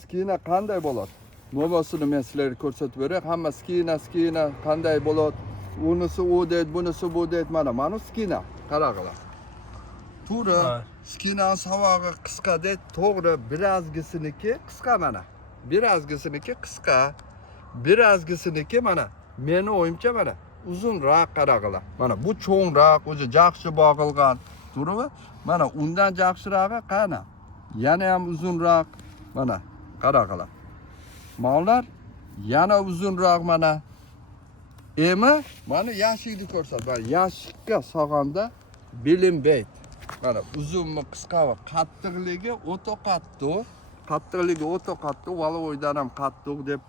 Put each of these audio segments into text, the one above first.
skina qanday bo'ladi? Mo'mosini men sizlarga ko'rsatib beray. Hamma skina qanday bo'ladi? Unisi u deydi, bunisi bu deydi. Mana skina. Qaranglar. To'g'ri, skina savog'i qisqa deydi. To'g'ri, birazgisiniki qisqa mana. Birazgisiniki qisqa. Birazgisiniki mana. Meni o'yimcha mana uzunroq qaranglar. Mana bu cho'ngroq, o'zi yaxshi bog'ilgan. To'g'rimi? Mana undan yaxshirog'i qani? Yana ham uzunroq. Mana qaranglar. Mollar yana uzunroq mana. Mana yashikni ko'rsat. Mana yashikka solganda bilinmaydi. Mana uzunmi, qisqami, qattiqligi o'ta qattiq. Qattiqligi o'ta qattiq, Valovoydan ham qattiq deb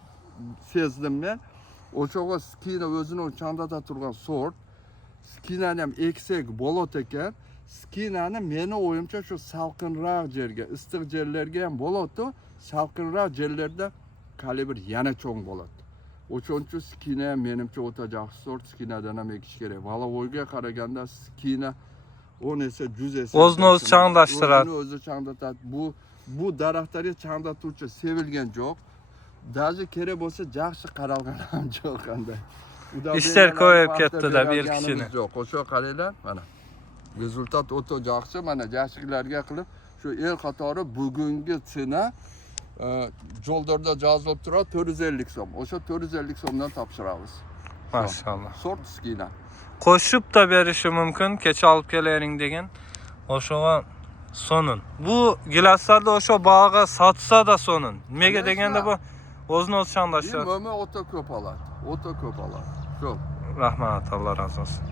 sezdim men. O'shaga skina o'zini o'chanda turgan sort. Skinani ham eksak bo'ladi ekan. Skinani meni o'yimcha shu salqinroq yerga, issiq yerlarga ham bo'ladi. Salqinroq yerlarda kalibr yana cho'ng bo'ladi. O'shaning uchun skina menimcha o'ta yaxshi sort, skinadan ham ekish kerak. Valovoyga qaraganda skina 10 esa 100 esa o'zini o'zi changdashtiradi. O'zi changdatadi. Bu daraxtlarga changdatuvchi sevilgan jo'q. Daji kerak bo'lsa yaxshi qaralgan ham jo'q qanday. İşler koyup ketdi-da bir kishini. Yo'q, o'sha qaranglar, mana. Rezultat o'ta yaxshi, mana yashiklarga qilib shu el qatori bugungi cena Joldarda yozilib turadi 450 so'm. O'sha 450 so'mdan topshiramiz. Maşallah. Sort skina. Qo'shib da berishi mumkin, kecha olib kelaring degan. O'shaga sonun. Bu gilaslarda o'sha bog'a sotsa da sonun. Nimaga deganda bu o'zini o'zi changdashtiradi. Mo'mi o'ta ko'p oladi. O'ta ko'p oladi. Shu. Rahmat, Alloh razı olsun.